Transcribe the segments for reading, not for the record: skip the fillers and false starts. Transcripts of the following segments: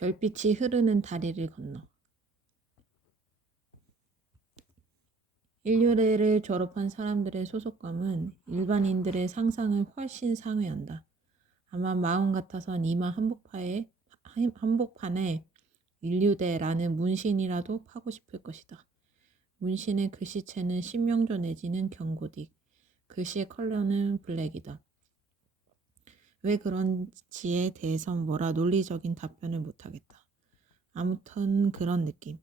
별빛이 흐르는 다리를 건너. 인류대를 졸업한 사람들의 소속감은 일반인들의 상상을 훨씬 상회한다. 아마 마음 같아선 이마 한복판에 인류대라는 문신이라도 파고 싶을 것이다. 문신의 글씨체는 신명조 내지는 경고딕, 글씨의 컬러는 블랙이다. 왜 그런지에 대해선 뭐라 논리적인 답변을 못하겠다. 아무튼 그런 느낌.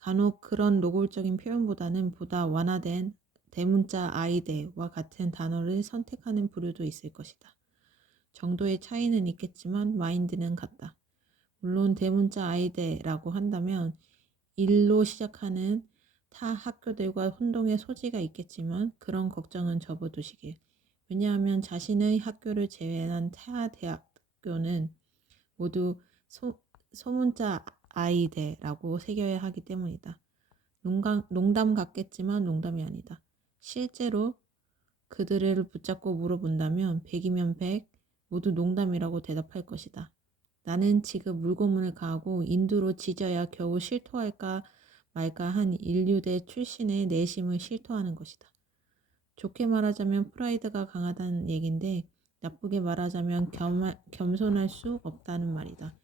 간혹 그런 노골적인 표현보다는 보다 완화된 대문자 아이데와 같은 단어를 선택하는 부류도 있을 것이다. 정도의 차이는 있겠지만 마인드는 같다. 물론 대문자 아이데라고 한다면 일로 시작하는 타 학교들과 혼동의 소지가 있겠지만 그런 걱정은 접어두시길. 왜냐하면 자신의 학교를 제외한 타 대학교는 모두 소문자 아이데라고 새겨야 하기 때문이다. 농담 같겠지만 농담이 아니다. 실제로 그들을 붙잡고 물어본다면 100이면 100 모두 농담이라고 대답할 것이다. 나는 지금 물고문을 가하고 인두로 지져야 겨우 실토할까 말까 한 인류대 출신의 내심을 실토하는 것이다. 좋게 말하자면 프라이드가 강하다는 얘긴데 나쁘게 말하자면 겸손할 수 없다는 말이다.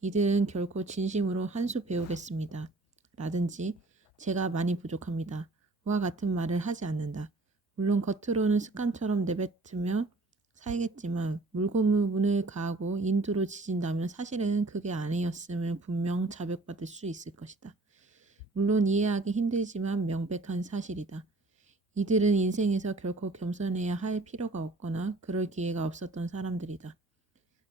이들은 결코 진심으로 한 수 배우겠습니다. 라든지 제가 많이 부족합니다. 와 같은 말을 하지 않는다. 물론 겉으로는 습관처럼 내뱉으며 살겠지만 물고문을 가하고 인두로 지진다면 사실은 그게 아니었음을 분명 자백받을 수 있을 것이다. 물론 이해하기 힘들지만 명백한 사실이다. 이들은 인생에서 결코 겸손해야 할 필요가 없거나 그럴 기회가 없었던 사람들이다.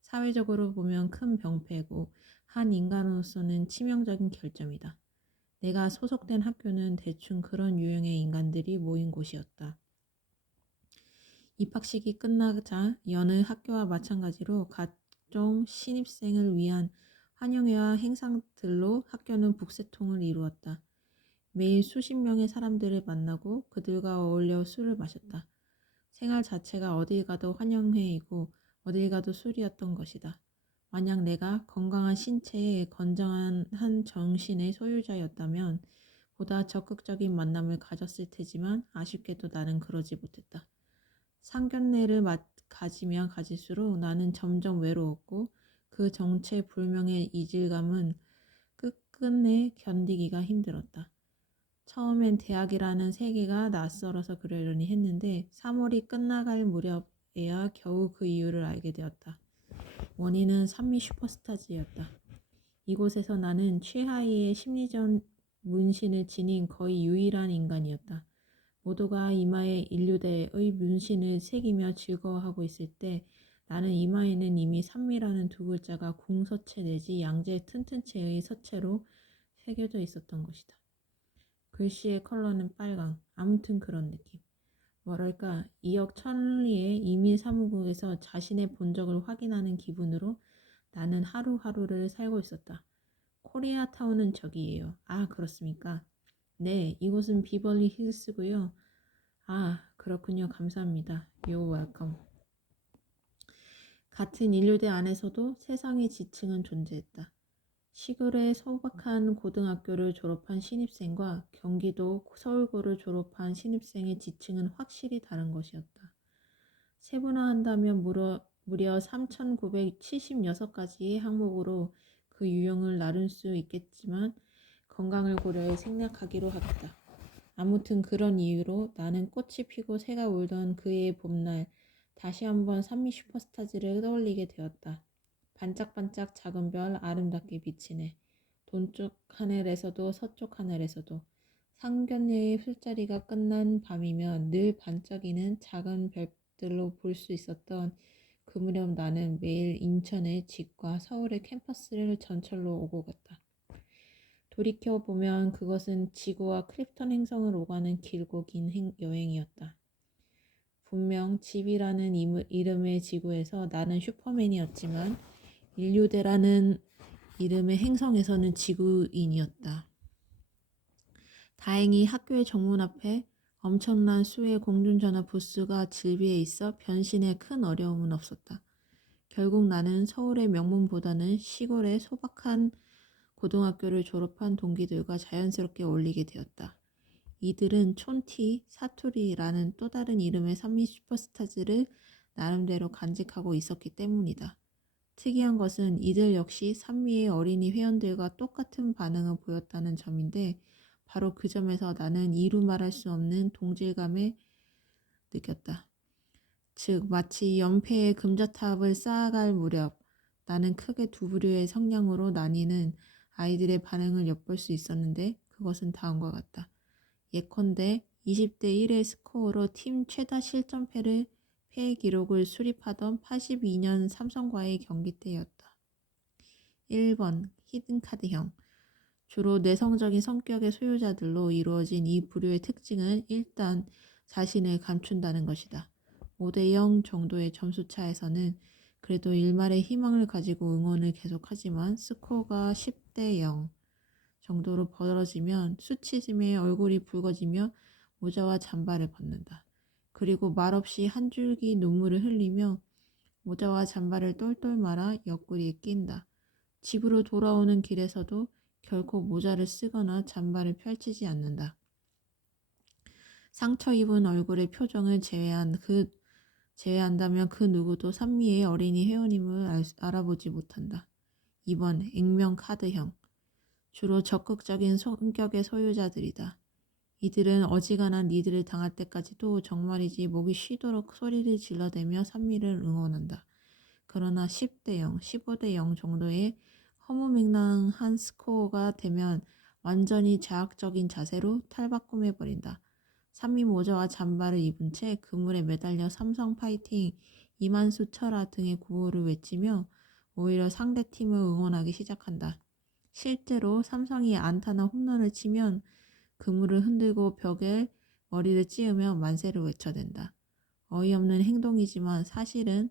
사회적으로 보면 큰 병폐고 한 인간으로서는 치명적인 결점이다. 내가 소속된 학교는 대충 그런 유형의 인간들이 모인 곳이었다. 입학식이 끝나자 여느 학교와 마찬가지로 각종 신입생을 위한 환영회와 행사들로 학교는 북새통을 이루었다. 매일 수십 명의 사람들을 만나고 그들과 어울려 술을 마셨다. 생활 자체가 어딜 가도 환영회이고 어딜 가도 술이었던 것이다. 만약 내가 건강한 신체에 건장한 한 정신의 소유자였다면 보다 적극적인 만남을 가졌을 테지만 아쉽게도 나는 그러지 못했다. 상견례를 가지면 가질수록 나는 점점 외로웠고 그 정체불명의 이질감은 끝끝내 견디기가 힘들었다. 처음엔 대학이라는 세계가 낯설어서 그러려니 했는데 3월이 끝나갈 무렵에야 겨우 그 이유를 알게 되었다. 원인은 산미 슈퍼스타즈였다. 이곳에서 나는 최하위의 심리적 문신을 지닌 거의 유일한 인간이었다. 모두가 이마에 인류대의 문신을 새기며 즐거워하고 있을 때 나는 이마에는 이미 산미라는 두 글자가 궁서체 내지 양재 튼튼 채의 서체로 새겨져 있었던 것이다. 글씨의 컬러는 빨강. 아무튼 그런 느낌. 뭐랄까 이역 천리의 이민 사무국에서 자신의 본적을 확인하는 기분으로 나는 하루하루를 살고 있었다. 코리아타운은 저기예요. 아, 그렇습니까? 네, 이곳은 비벌리 힐스고요. 아, 그렇군요. 감사합니다. You're welcome. 같은 인류대 안에서도 세상의 지층은 존재했다. 시골의 소박한 고등학교를 졸업한 신입생과 경기도 서울고를 졸업한 신입생의 지층은 확실히 다른 것이었다. 세분화한다면 무려 3,976가지의 항목으로 그 유형을 나눌 수 있겠지만 건강을 고려해 생략하기로 하겠다. 아무튼 그런 이유로 나는 꽃이 피고 새가 울던 그해의 봄날 다시 한번 산미 슈퍼스타즈를 떠올리게 되었다. 반짝반짝 작은 별 아름답게 비치네. 동쪽 하늘에서도 서쪽 하늘에서도 상견례의 술자리가 끝난 밤이면 늘 반짝이는 작은 별들로 볼 수 있었던 그 무렵 나는 매일 인천의 집과 서울의 캠퍼스를 전철로 오고 갔다. 돌이켜보면 그것은 지구와 크립톤 행성을 오가는 길고 긴 여행이었다. 분명 집이라는 이름의 지구에서 나는 슈퍼맨이었지만 인류대라는 이름의 행성에서는 지구인이었다. 다행히 학교의 정문 앞에 엄청난 수의 공중전화 부스가 질비해 있어 변신에 큰 어려움은 없었다. 결국 나는 서울의 명문보다는 시골의 소박한 고등학교를 졸업한 동기들과 자연스럽게 어울리게 되었다. 이들은 촌티, 사투리라는 또 다른 이름의 산미 슈퍼스타즈를 나름대로 간직하고 있었기 때문이다. 특이한 것은 이들 역시 산미의 어린이 회원들과 똑같은 반응을 보였다는 점인데 바로 그 점에서 나는 이루 말할 수 없는 동질감을 느꼈다. 즉 마치 연패의 금자탑을 쌓아갈 무렵 나는 크게 두 부류의 성향으로 나뉘는 아이들의 반응을 엿볼 수 있었는데 그것은 다음과 같다. 예컨대 20대 1의 스코어로 팀 최다 실점패를 패 기록을 수립하던 82년 삼성과의 경기 때였다. 1번 히든카드형 주로 내성적인 성격의 소유자들로 이루어진 이 부류의 특징은 일단 자신을 감춘다는 것이다. 5대 0 정도의 점수차에서는 그래도 일말의 희망을 가지고 응원을 계속하지만 스코어가 10대 0 정도로 벌어지면 수치심에 얼굴이 붉어지며 모자와 잠바를 벗는다. 그리고 말없이 한 줄기 눈물을 흘리며 모자와 잠바를 똘똘 말아 옆구리에 낀다. 집으로 돌아오는 길에서도 결코 모자를 쓰거나 잠바를 펼치지 않는다. 상처 입은 얼굴의 표정을 제외한다면 그 누구도 산미의 어린이 회원임을 알아보지 못한다. 2번 액면 카드형 주로 적극적인 성격의 소유자들이다. 이들은 어지간한 니들을 당할 때까지도 정말이지 목이 쉬도록 소리를 질러대며 산미를 응원한다. 그러나 10대 0, 15대 0 정도의 허무맹랑한 스코어가 되면 완전히 자학적인 자세로 탈바꿈해버린다. 산미 모자와 잠바를 입은 채 그물에 매달려 삼성 파이팅, 이만수 쳐라 등의 구호를 외치며 오히려 상대팀을 응원하기 시작한다. 실제로 삼성이 안타나 홈런을 치면 그물을 흔들고 벽에 머리를 찌으며 만세를 외쳐댄다. 어이없는 행동이지만 사실은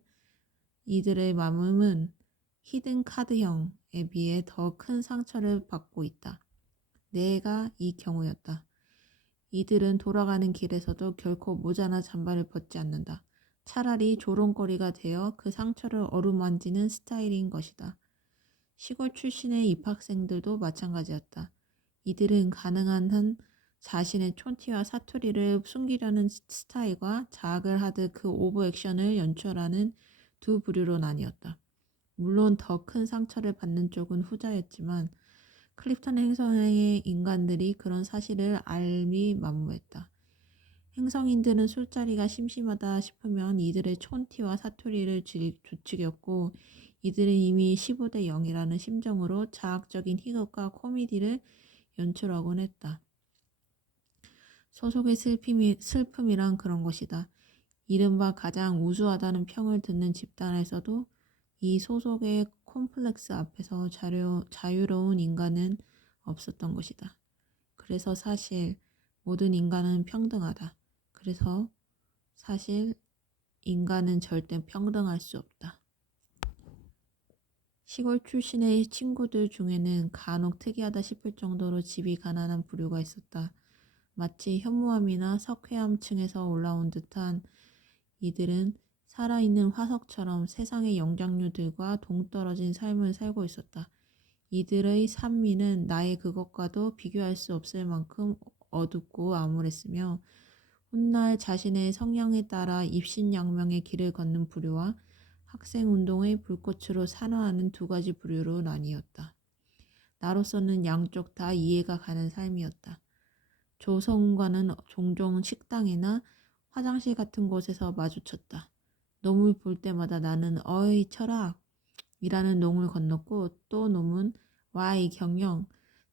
이들의 마음은 히든 카드형에 비해 더 큰 상처를 받고 있다. 내가 이 경우였다. 이들은 돌아가는 길에서도 결코 모자나 잠바를 벗지 않는다. 차라리 조롱거리가 되어 그 상처를 어루만지는 스타일인 것이다. 시골 출신의 입학생들도 마찬가지였다. 이들은 가능한 한 자신의 촌티와 사투리를 숨기려는 스타일과 자학을 하듯 그 오버 액션을 연출하는 두 부류로 나뉘었다. 물론 더 큰 상처를 받는 쪽은 후자였지만 클립턴 행성의 인간들이 그런 사실을 알미 만무했다. 행성인들은 술자리가 심심하다 싶으면 이들의 촌티와 사투리를 주축였고 이들은 이미 15대 0이라는 심정으로 자학적인 희극과 코미디를 연출하곤 했다. 소속의 슬픔이란 그런 것이다. 이른바 가장 우수하다는 평을 듣는 집단에서도 이 소속의 콤플렉스 앞에서 자유로운 인간은 없었던 것이다. 그래서 사실 모든 인간은 평등하다. 그래서 사실 인간은 절대 평등할 수 없다. 시골 출신의 친구들 중에는 간혹 특이하다 싶을 정도로 집이 가난한 부류가 있었다. 마치 현무암이나 석회암층에서 올라온 듯한 이들은 살아있는 화석처럼 세상의 영장류들과 동떨어진 삶을 살고 있었다. 이들의 산미는 나의 그것과도 비교할 수 없을 만큼 어둡고 암울했으며 훗날 자신의 성향에 따라 입신양명의 길을 걷는 부류와 학생운동의 불꽃으로 산화하는 두 가지 부류로 나뉘었다. 나로서는 양쪽 다 이해가 가는 삶이었다. 조성과는 종종 식당이나 화장실 같은 곳에서 마주쳤다. 놈을 볼 때마다 나는 어이 철학 이라는 농을 건넜고 또 놈은 와이 경영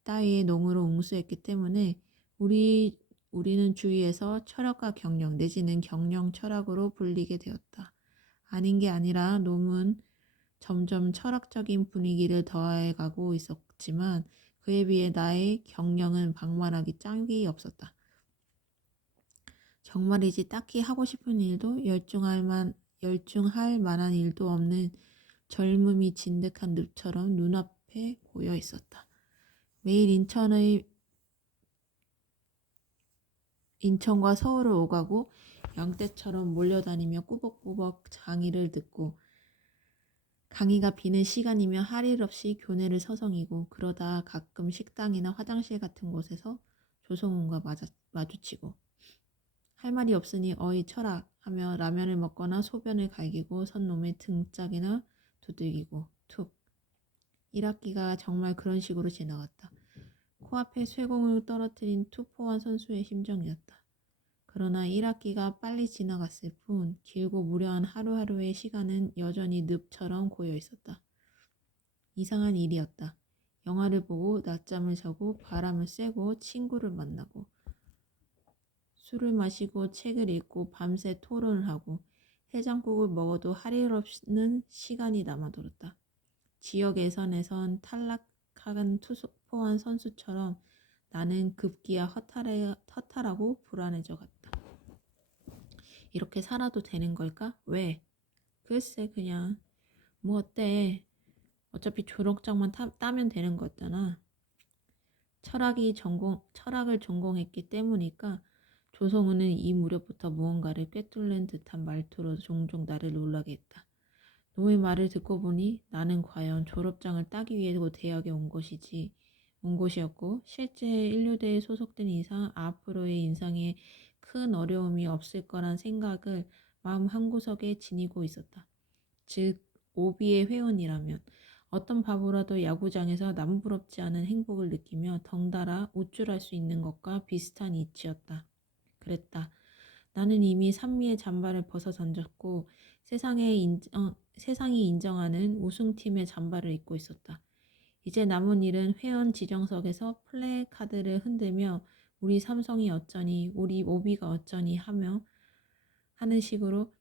따위의 농으로 응수했기 때문에 우리는 주위에서 철학과 경영 내지는 경영 철학으로 불리게 되었다. 아닌 게 아니라 놈은 점점 철학적인 분위기를 더해가고 있었지만 그에 비해 나의 경영은 방만하기 짝이 없었다. 정말이지 딱히 하고 싶은 일도 열중할 만한 일도 없는 젊음이 진득한 늪처럼 눈앞에 고여 있었다. 매일 인천과 서울을 오가고 양떼처럼 몰려다니며 꾸벅꾸벅 장의를 듣고 강의가 비는 시간이면 할 일 없이 교내를 서성이고 그러다 가끔 식당이나 화장실 같은 곳에서 조성훈과 마주치고 할 말이 없으니 어이 쳐라 하며 라면을 먹거나 소변을 갈기고 선 놈의 등짝이나 두들기고 툭. 1학기가 정말 그런 식으로 지나갔다. 코앞에 쇠공을 떨어뜨린 투포한 선수의 심정이었다. 그러나 1학기가 빨리 지나갔을 뿐 길고 무료한 하루하루의 시간은 여전히 늪처럼 고여 있었다. 이상한 일이었다. 영화를 보고 낮잠을 자고 바람을 쐬고 친구를 만나고 술을 마시고 책을 읽고 밤새 토론을 하고 해장국을 먹어도 할 일 없는 시간이 남아돌았다. 지역 예선에선 탈락한 투포한 선수처럼 나는 급기야 허탈하고 불안해져 갔다. 이렇게 살아도 되는 걸까? 왜? 글쎄 그냥 뭐 어때? 어차피 졸업장만 따면 되는 거잖아. 철학을 전공했기 때문일까? 조성우는 이 무렵부터 무언가를 꿰뚫는 듯한 말투로 종종 나를 놀라게 했다. 너의 말을 듣고 보니 나는 과연 졸업장을 따기 위해 대학에 온 것이었고 실제 인류대에 소속된 이상 앞으로의 인생에 큰 어려움이 없을 거란 생각을 마음 한구석에 지니고 있었다. 즉 오비의 회원이라면 어떤 바보라도 야구장에서 남부럽지 않은 행복을 느끼며 덩달아 우쭐할 수 있는 것과 비슷한 이치였다. 그랬다. 나는 이미 산미의 잠바를 벗어 던졌고 세상이 인정하는 우승팀의 잠바를 입고 있었다. 이제 남은 일은 회원 지정석에서 플래카드를 흔들며 우리 삼성이 어쩌니 우리 오비가 어쩌니 하며 하는 식으로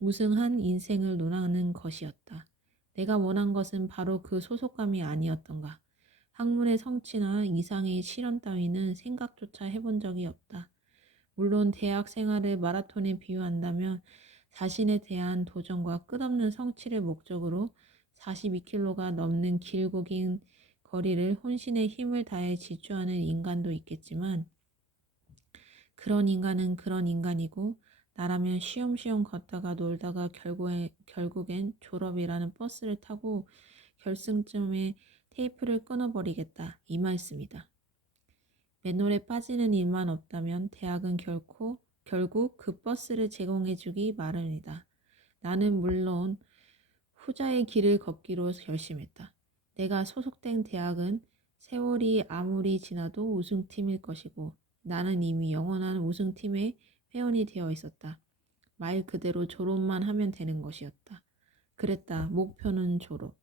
우승한 인생을 논하는 것이었다. 내가 원한 것은 바로 그 소속감이 아니었던가. 학문의 성취나 이상의 실현 따위는 생각조차 해본 적이 없다. 물론 대학 생활을 마라톤에 비유한다면 자신에 대한 도전과 끝없는 성취를 목적으로 42km가 넘는 길고 긴 거리를 혼신의 힘을 다해 질주하는 인간도 있겠지만 그런 인간은 그런 인간이고 나라면 쉬엄쉬엄 걷다가 놀다가 결국엔 졸업이라는 버스를 타고 결승점에 테이프를 끊어버리겠다 이 말씀이다. 맨홀에 빠지는 일만 없다면 대학은 결국 그 버스를 제공해주기 마련이다. 나는 물론 후자의 길을 걷기로 결심했다. 내가 소속된 대학은 세월이 아무리 지나도 우승팀일 것이고 나는 이미 영원한 우승팀의 회원이 되어 있었다. 말 그대로 졸업만 하면 되는 것이었다. 그랬다. 목표는 졸업.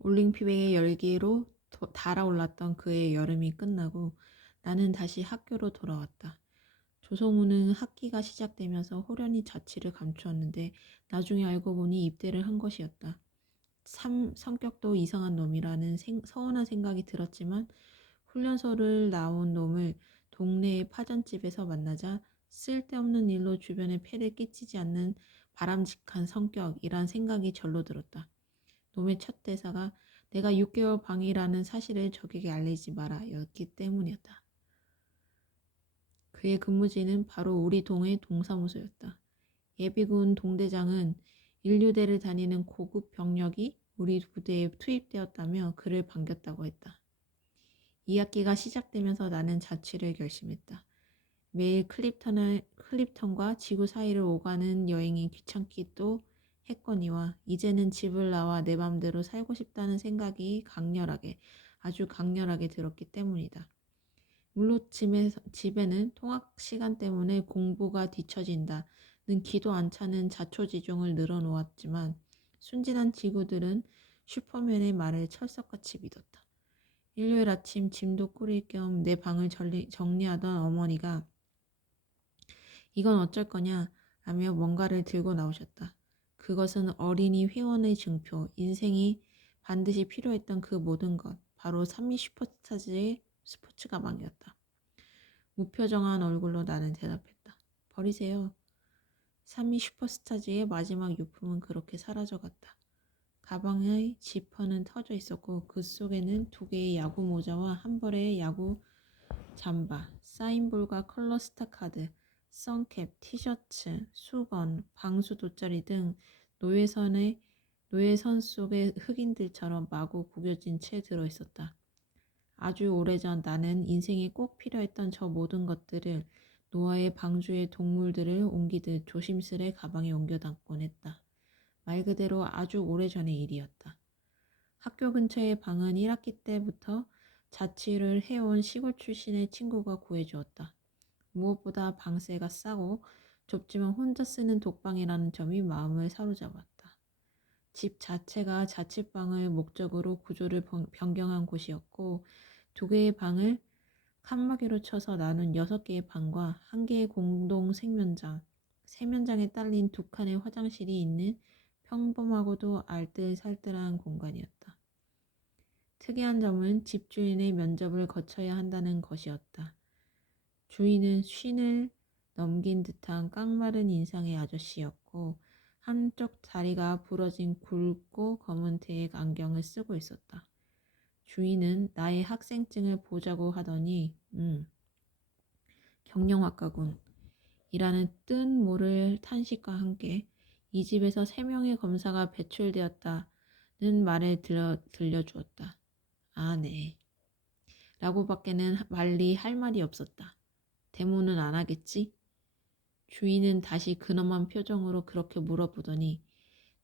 올림픽의 열기로 달아올랐던 그의 여름이 끝나고 나는 다시 학교로 돌아왔다. 조성우는 학기가 시작되면서 호련히 자취를 감추었는데 나중에 알고 보니 입대를 한 것이었다. 성격도 이상한 놈이라는 서운한 생각이 들었지만 훈련소를 나온 놈을 동네의 파전집에서 만나자 쓸데없는 일로 주변에 폐를 끼치지 않는 바람직한 성격이란 생각이 절로 들었다. 놈의 첫 대사가 내가 6개월 방이라는 사실을 적에게 알리지 마라 였기 때문이었다. 그의 근무지는 바로 우리 동의 동사무소였다. 예비군 동대장은 인류대를 다니는 고급 병력이 우리 부대에 투입되었다며 그를 반겼다고 했다. 2학기가 시작되면서 나는 자취를 결심했다. 매일 클립턴과 지구 사이를 오가는 여행이 귀찮기도 했거니와 이제는 집을 나와 내 맘대로 살고 싶다는 생각이 아주 강렬하게 들었기 때문이다. 물론 집에는 통학 시간 때문에 공부가 뒤처진다는 기도 안 차는 자초지종을 늘어놓았지만 순진한 지구들은 슈퍼맨의 말을 철석같이 믿었다. 일요일 아침 짐도 꾸릴 겸 내 방을 정리하던 어머니가 이건 어쩔 거냐 하며 뭔가를 들고 나오셨다. 그것은 어린이 회원의 증표, 인생이 반드시 필요했던 그 모든 것, 바로 산미 슈퍼스타즈의 스포츠 가방이었다. 무표정한 얼굴로 나는 대답했다. 버리세요. 산미 슈퍼스타즈의 마지막 유품은 그렇게 사라져갔다. 가방의 지퍼는 터져 있었고 그 속에는 2개의 야구 모자와 한 벌의 야구 잠바, 사인볼과 컬러 스타 카드, 선캡, 티셔츠, 수건, 방수 돗자리 등 노예 선 속에 흑인들처럼 마구 구겨진 채 들어있었다. 아주 오래전 나는 인생에 꼭 필요했던 저 모든 것들을 노아의 방주에 동물들을 옮기듯 조심스레 가방에 옮겨 담곤 했다. 말 그대로 아주 오래전의 일이었다. 학교 근처의 방은 1학기 때부터 자취를 해온 시골 출신의 친구가 구해주었다. 무엇보다 방세가 싸고 좁지만 혼자 쓰는 독방이라는 점이 마음을 사로잡았다. 집 자체가 자취방을 목적으로 구조를 변경한 곳이었고 2개의 방을 칸막이로 쳐서 나눈 6개의 방과 1개의 공동 세면장, 세면장에 딸린 2칸의 화장실이 있는 평범하고도 알뜰살뜰한 공간이었다. 특이한 점은 집주인의 면접을 거쳐야 한다는 것이었다. 주인은 쉰을 넘긴 듯한 깡마른 인상의 아저씨였고 한쪽 다리가 부러진 굵고 검은 태의 안경을 쓰고 있었다. 주인은 나의 학생증을 보자고 하더니 경영학과군 이라는 뜻 모를 탄식과 함께 이 집에서 3명의 검사가 배출되었다는 말을 들려주었다. 아, 네. 라고밖에는 말리 할 말이 없었다. 대모는 안 하겠지? 주인은 다시 근엄한 표정으로 그렇게 물어보더니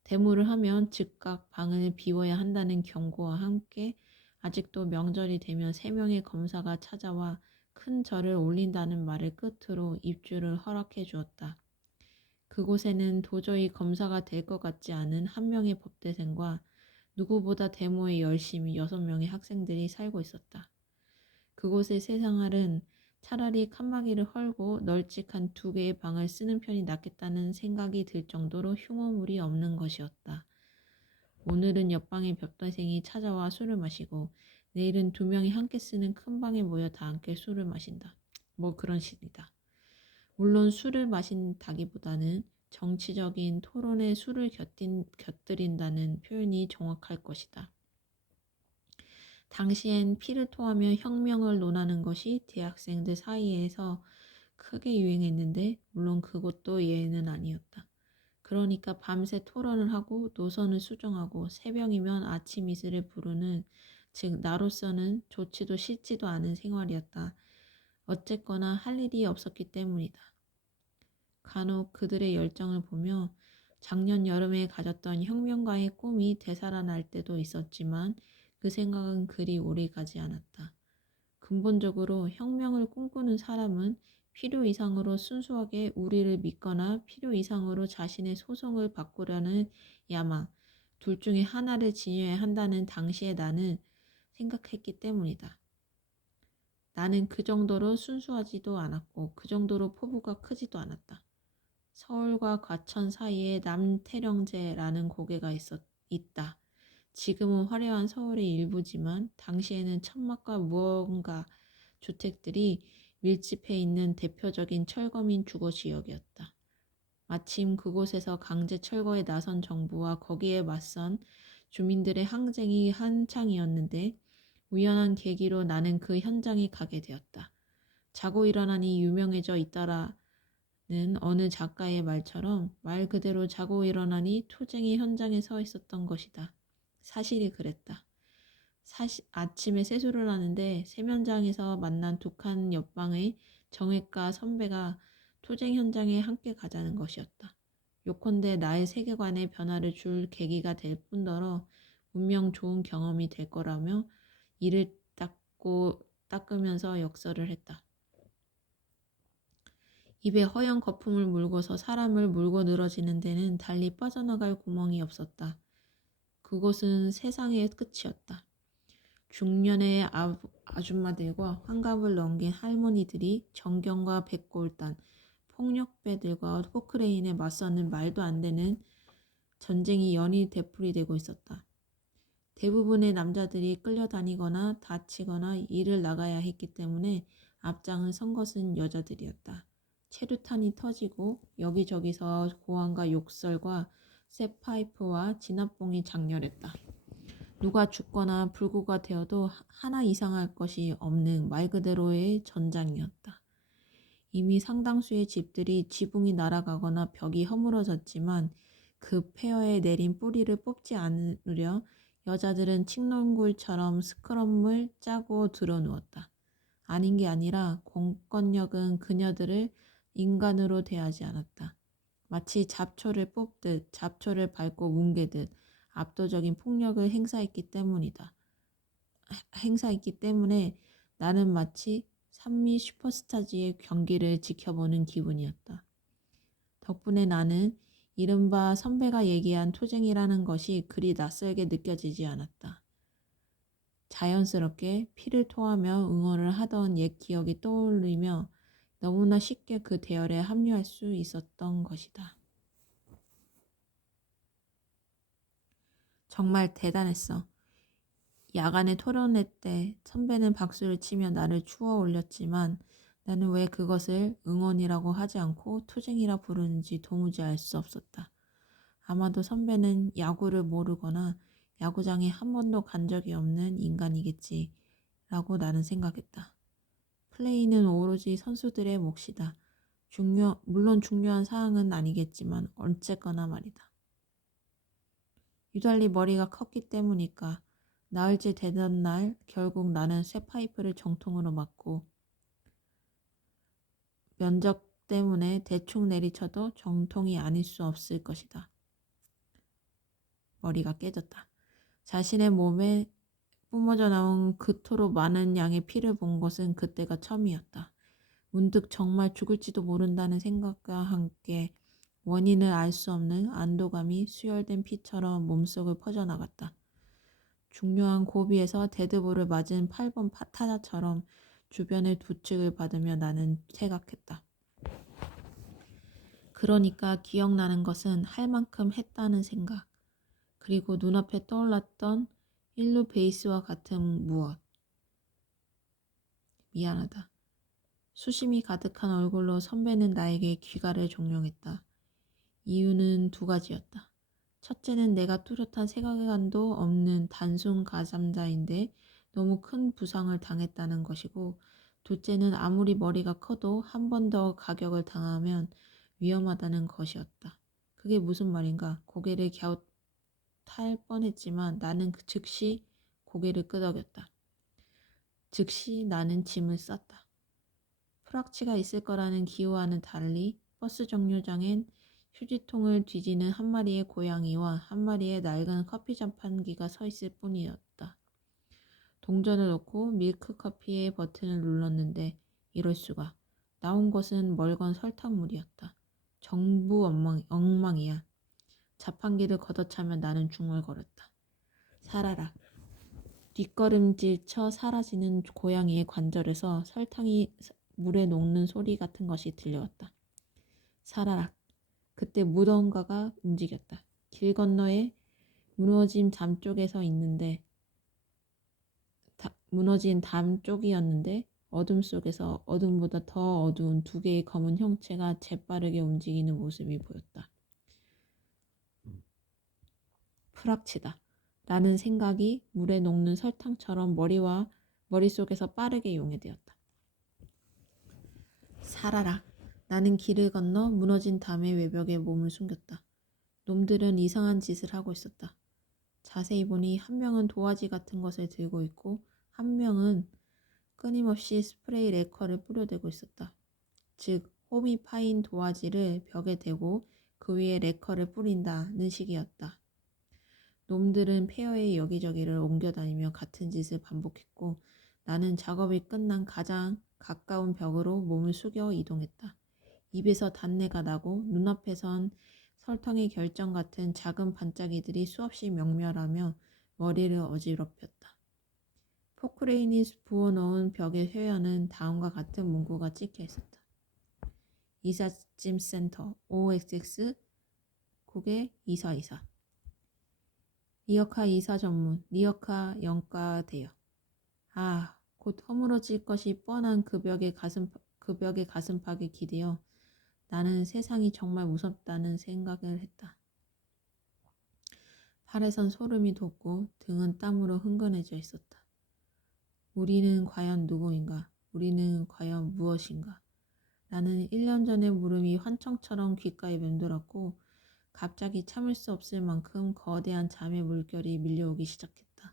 대모를 하면 즉각 방을 비워야 한다는 경고와 함께 아직도 명절이 되면 3명의 검사가 찾아와 큰 절을 올린다는 말을 끝으로 입주를 허락해 주었다. 그곳에는 도저히 검사가 될 것 같지 않은 한 명의 법대생과 누구보다 데모에 열심히 6명의 학생들이 살고 있었다. 그곳의 세상알은 차라리 칸막이를 헐고 널찍한 2개의 방을 쓰는 편이 낫겠다는 생각이 들 정도로 흉어물이 없는 것이었다. 오늘은 옆방의 벽대생이 찾아와 술을 마시고 내일은 2명이 함께 쓰는 큰 방에 모여 다 함께 술을 마신다. 뭐 그런 식이다. 물론 술을 마신다기보다는 정치적인 토론에 술을 곁들인다는 표현이 정확할 것이다. 당시엔 피를 토하며 혁명을 논하는 것이 대학생들 사이에서 크게 유행했는데 물론 그것도 예외는 아니었다. 그러니까 밤새 토론을 하고 노선을 수정하고 새벽이면 아침 이슬을 부르는 즉 나로서는 좋지도 싫지도 않은 생활이었다. 어쨌거나 할 일이 없었기 때문이다. 간혹 그들의 열정을 보며 작년 여름에 가졌던 혁명가의 꿈이 되살아날 때도 있었지만 그 생각은 그리 오래 가지 않았다. 근본적으로 혁명을 꿈꾸는 사람은 필요 이상으로 순수하게 우리를 믿거나 필요 이상으로 자신의 소송을 바꾸려는 야망, 둘 중에 하나를 지녀야 한다는 당시에 나는 생각했기 때문이다. 나는 그 정도로 순수하지도 않았고 그 정도로 포부가 크지도 않았다. 서울과 과천 사이에 남태령제라는 고개가 있다. 지금은 화려한 서울의 일부지만 당시에는 천막과 무언가 주택들이 밀집해 있는 대표적인 철거민 주거 지역이었다. 마침 그곳에서 강제 철거에 나선 정부와 거기에 맞선 주민들의 항쟁이 한창이었는데 우연한 계기로 나는 그 현장에 가게 되었다. 자고 일어나니 유명해져 있더라는 어느 작가의 말처럼 말 그대로 자고 일어나니 투쟁이 현장에 서 있었던 것이다. 사실이 그랬다. 아침에 세수를 하는데 세면장에서 만난 2칸 옆방의 정외과 선배가 투쟁 현장에 함께 가자는 것이었다. 요컨대 나의 세계관에 변화를 줄 계기가 될 뿐더러 분명 좋은 경험이 될 거라며 이를 닦으면서 역설을 했다. 입에 허연 거품을 물고서 사람을 물고 늘어지는 데는 달리 빠져나갈 구멍이 없었다. 그곳은 세상의 끝이었다. 중년의 아줌마들과 환갑을 넘긴 할머니들이 정경과 백골단, 폭력배들과 포크레인에 맞서는 말도 안 되는 전쟁이 연일 되풀이되고 있었다. 대부분의 남자들이 끌려다니거나 다치거나 일을 나가야 했기 때문에 앞장을 선 것은 여자들이었다. 체류탄이 터지고 여기저기서 고함과 욕설과 쇠파이프와 진압봉이 장렬했다. 누가 죽거나 불구가 되어도 하나 이상할 것이 없는 말 그대로의 전장이었다. 이미 상당수의 집들이 지붕이 날아가거나 벽이 허물어졌지만 그 폐허에 내린 뿌리를 뽑지 않으려 여자들은 칡농굴처럼 스크럼을 짜고 드러누웠다. 아닌 게 아니라 공권력은 그녀들을 인간으로 대하지 않았다. 마치 잡초를 뽑듯 잡초를 밟고 뭉개듯 압도적인 폭력을 행사했기 때문에 나는 마치 산미 슈퍼스타즈의 경기를 지켜보는 기분이었다. 덕분에 나는 이른바 선배가 얘기한 투쟁이라는 것이 그리 낯설게 느껴지지 않았다. 자연스럽게 피를 토하며 응원을 하던 옛 기억이 떠올리며 너무나 쉽게 그 대열에 합류할 수 있었던 것이다. 정말 대단했어. 야간에 토론회 때 선배는 박수를 치며 나를 추어 올렸지만 나는 왜 그것을 응원이라고 하지 않고 투쟁이라 부르는지 도무지 알 수 없었다. 아마도 선배는 야구를 모르거나 야구장에 한 번도 간 적이 없는 인간이겠지 라고 나는 생각했다. 플레이는 오로지 선수들의 몫이다. 물론 중요한 사항은 아니겠지만 어쨌거나 말이다. 유달리 머리가 컸기 때문일까. 나흘째 되던 날 결국 나는 쇠파이프를 정통으로 맞고 면적 때문에 대충 내리쳐도 정통이 아닐 수 없을 것이다. 머리가 깨졌다. 자신의 몸에 뿜어져 나온 그토록 많은 양의 피를 본 것은 그때가 처음이었다. 문득 정말 죽을지도 모른다는 생각과 함께 원인을 알 수 없는 안도감이 수혈된 피처럼 몸속을 퍼져나갔다. 중요한 고비에서 데드볼을 맞은 8번 타자처럼 주변의 부축을 받으며 나는 생각했다. 그러니까 기억나는 것은 할 만큼 했다는 생각. 그리고 눈앞에 떠올랐던 1루 베이스와 같은 무엇. 미안하다. 수심이 가득한 얼굴로 선배는 나에게 귀가를 종용했다. 이유는 두 가지였다. 첫째는 내가 뚜렷한 세계관도 없는 단순 가담자인데 너무 큰 부상을 당했다는 것이고, 둘째는 아무리 머리가 커도 한 번 더 가격을 당하면 위험하다는 것이었다. 그게 무슨 말인가? 고개를 갸웃할 뻔했지만 나는 즉시 고개를 끄덕였다. 즉시 나는 짐을 쌌다. 프락치가 있을 거라는 기호와는 달리 버스 정류장엔 휴지통을 뒤지는 한 마리의 고양이와 한 마리의 낡은 커피 자판기가 서 있을 뿐이었다. 동전을 넣고 밀크 커피의 버튼을 눌렀는데 이럴 수가. 나온 것은 멀건 설탕물이었다. 전부 엉망이야. 자판기를 걷어차며 나는 중얼거렸다. 살아라. 뒷걸음질 쳐 사라지는 고양이의 관절에서 설탕이 물에 녹는 소리 같은 것이 들려왔다. 살아라. 그때 무언가가 움직였다. 길 건너에 무너진 담 쪽이었는데 어둠 속에서 어둠보다 더 어두운 두 개의 검은 형체가 재빠르게 움직이는 모습이 보였다. 프락치다. 라는 생각이 물에 녹는 설탕처럼 머릿속에서 빠르게 용해되었다. 살아라. 나는 길을 건너 무너진 담의 외벽에 몸을 숨겼다. 놈들은 이상한 짓을 하고 있었다. 자세히 보니 한 명은 도화지 같은 것을 들고 있고 한 명은 끊임없이 스프레이 레커를 뿌려대고 있었다. 즉, 홈이 파인 도화지를 벽에 대고 그 위에 레커를 뿌린다는 식이었다. 놈들은 폐허의 여기저기를 옮겨다니며 같은 짓을 반복했고 나는 작업이 끝난 가장 가까운 벽으로 몸을 숙여 이동했다. 입에서 단내가 나고 눈앞에선 설탕의 결정 같은 작은 반짝이들이 수없이 명멸하며 머리를 어지럽혔다. 포크레인이 부어놓은 벽의 회화는 다음과 같은 문구가 찍혀 있었다. 이삿짐 센터 OXX 국의 2424 리어카 이사 전문 리어카 영가 대여. 곧 허물어질 것이 뻔한 그 벽의 가슴팍에 기대어 나는 세상이 정말 무섭다는 생각을 했다. 팔에선 소름이 돋고 등은 땀으로 흥건해져 있었다. 우리는 과연 누구인가? 우리는 과연 무엇인가? 나는 1년 전의 물음이 환청처럼 귓가에 맴돌았고 갑자기 참을 수 없을 만큼 거대한 잠의 물결이 밀려오기 시작했다.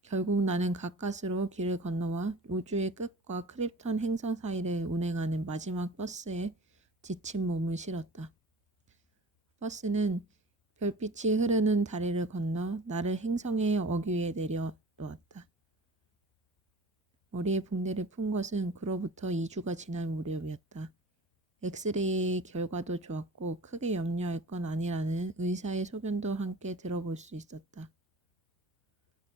결국 나는 가까스로 길을 건너와 우주의 끝과 크립턴 행성 사이를 운행하는 마지막 버스에 지친 몸을 실었다. 버스는 별빛이 흐르는 다리를 건너 나를 행성의 어귀에 내려 놓았다. 머리에 붕대를 푼 것은 그로부터 2주가 지난 무렵이었다. 엑스레이 결과도 좋았고 크게 염려할 건 아니라는 의사의 소견도 함께 들어볼 수 있었다.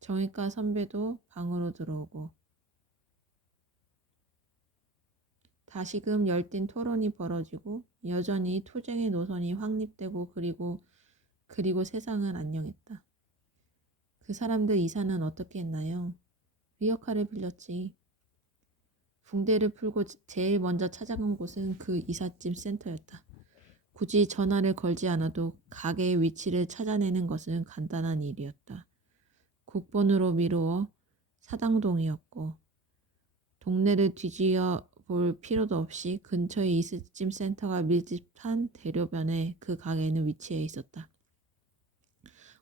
정형외과 선배도 방으로 들어오고 다시금 열띤 토론이 벌어지고 여전히 투쟁의 노선이 확립되고 그리고 세상은 안녕했다. 그 사람들 이사는 어떻게 했나요? 리어카를 빌렸지. 붕대를 풀고 제일 먼저 찾아간 곳은 그 이삿짐 센터였다. 굳이 전화를 걸지 않아도 가게의 위치를 찾아내는 것은 간단한 일이었다. 국번으로 미루어 사당동이었고 동네를 뒤지어 볼 필요도 없이 근처에 이삿짐 센터가 밀집한 대로변에 그 가게는 위치해 있었다.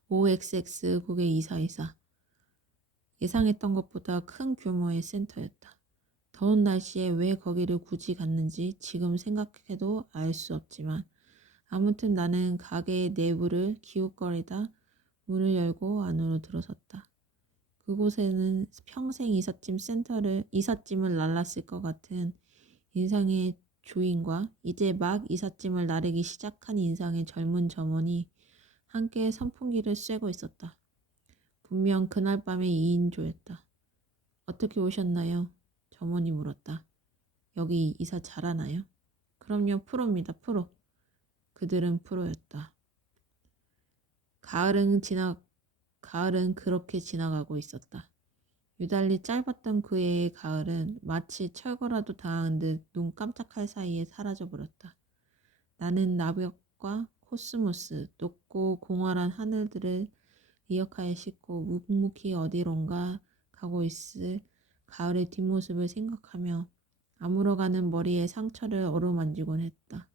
OXX 국의 이사이사. 예상했던 것보다 큰 규모의 센터였다. 더운 날씨에 왜 거기를 굳이 갔는지 지금 생각해도 알 수 없지만 아무튼 나는 가게의 내부를 기웃거리다 문을 열고 안으로 들어섰다. 그곳에는 평생 이삿짐을 날랐을 것 같은 인상의 주인과 이제 막 이삿짐을 나르기 시작한 인상의 젊은 점원이 함께 선풍기를 쐬고 있었다. 분명 그날 밤의 2인조였다. 어떻게 오셨나요? 점원이 물었다. 여기 이사 잘하나요? 그럼요, 프로입니다, 프로. 그들은 프로였다. 가을은 그렇게 지나가고 있었다. 유달리 짧았던 그 해의 가을은 마치 철거라도 당한 듯 눈 깜짝할 사이에 사라져버렸다. 나는 나벽과 코스모스, 높고 공활한 하늘들을 리어카에 싣고 묵묵히 어디론가 가고 있을 가을의 뒷모습을 생각하며 아물어가는 머리의 상처를 어루만지곤 했다.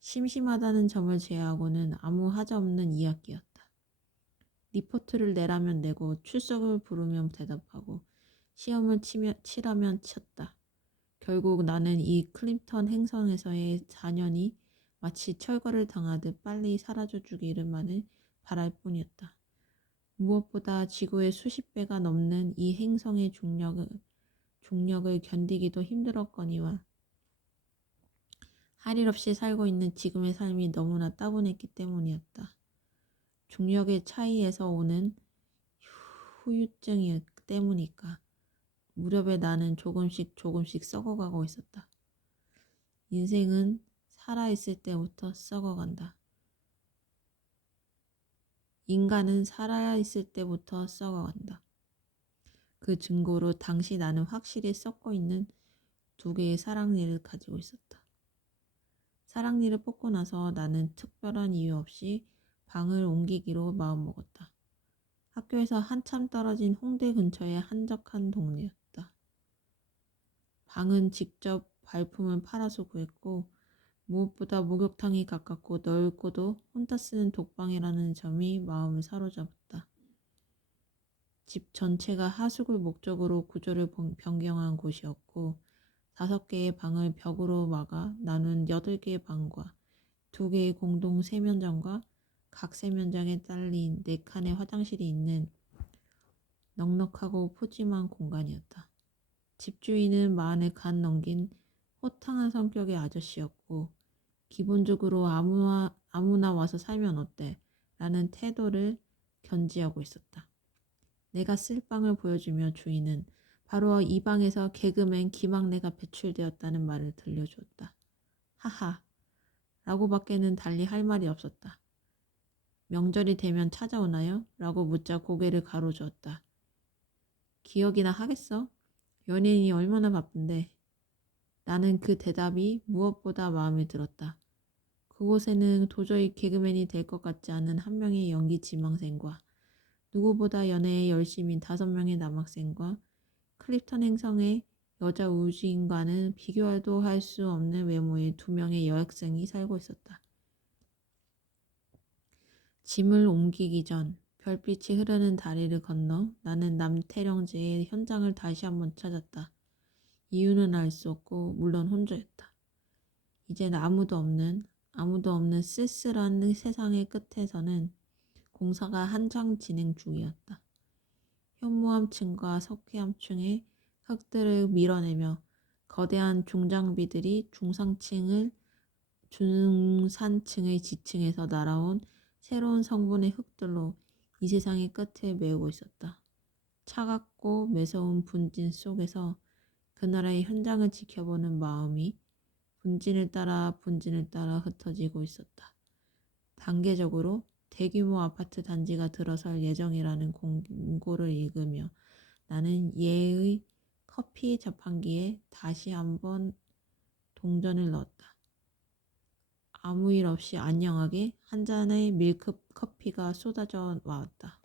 심심하다는 점을 제외하고는 아무 하자없는 이야기였다. 리포트를 내라면 내고 출석을 부르면 대답하고 시험을 치라면 쳤다. 결국 나는 이 클림턴 행성에서의 4년이 마치 철거를 당하듯 빨리 사라져주기만을 바랄 뿐이었다. 무엇보다 지구의 수십 배가 넘는 이 행성의 중력을 견디기도 힘들었거니와 할 일 없이 살고 있는 지금의 삶이 너무나 따분했기 때문이었다. 중력의 차이에서 오는 후유증이 때문일까. 무렵에 나는 조금씩 썩어가고 있었다. 인생은 살아있을 때부터 썩어간다. 인간은 살아있을 때부터 썩어간다. 그 증거로 당시 나는 확실히 썩고 있는 2개의 사랑니를 가지고 있었다. 사랑니를 뽑고 나서 나는 특별한 이유 없이 방을 옮기기로 마음먹었다. 학교에서 한참 떨어진 홍대 근처의 한적한 동네였다. 방은 직접 발품을 팔아서 구했고 무엇보다 목욕탕이 가깝고 넓고도 혼자 쓰는 독방이라는 점이 마음을 사로잡았다. 집 전체가 하숙을 목적으로 구조를 변경한 곳이었고 5개의 방을 벽으로 막아 나눈 8개의 방과 2개의 공동 세면장과 각 세면장에 딸린 4칸의 화장실이 있는 넉넉하고 푸짐한 공간이었다. 집주인은 40을 간 넘긴 호탕한 성격의 아저씨였고 기본적으로 아무나 와서 살면 어때? 라는 태도를 견지하고 있었다. 내가 쓸 방을 보여주며 주인은 바로 이 방에서 개그맨 김학래가 배출되었다는 말을 들려주었다. 하하 라고밖에는 달리 할 말이 없었다. 명절이 되면 찾아오나요? 라고 묻자 고개를 가로주었다. 기억이나 하겠어? 연예인이 얼마나 바쁜데. 나는 그 대답이 무엇보다 마음에 들었다. 그곳에는 도저히 개그맨이 될 것 같지 않은 한 명의 연기 지망생과 누구보다 연애에 열심인 5명의 남학생과 클립턴 행성의 여자 우주인과는 비교도 할 수 없는 외모의 2명의 여학생이 살고 있었다. 짐을 옮기기 전 별빛이 흐르는 다리를 건너 나는 남태령제의 현장을 다시 한번 찾았다. 이유는 알 수 없고 물론 혼자였다. 이젠 아무도 없는 쓸쓸한 세상의 끝에서는 공사가 한창 진행 중이었다. 현무암층과 석회암층의 흙들을 밀어내며 거대한 중장비들이 중산층의 지층에서 날아온 새로운 성분의 흙들로 이 세상의 끝을 메우고 있었다. 차갑고 매서운 분진 속에서 그 나라의 현장을 지켜보는 마음이 분진을 따라 흩어지고 있었다. 단계적으로 대규모 아파트 단지가 들어설 예정이라는 공고를 읽으며 나는 예의 커피 자판기에 다시 한번 동전을 넣었다. 아무 일 없이 안녕하게 한 잔의 밀크 커피가 쏟아져 나왔다.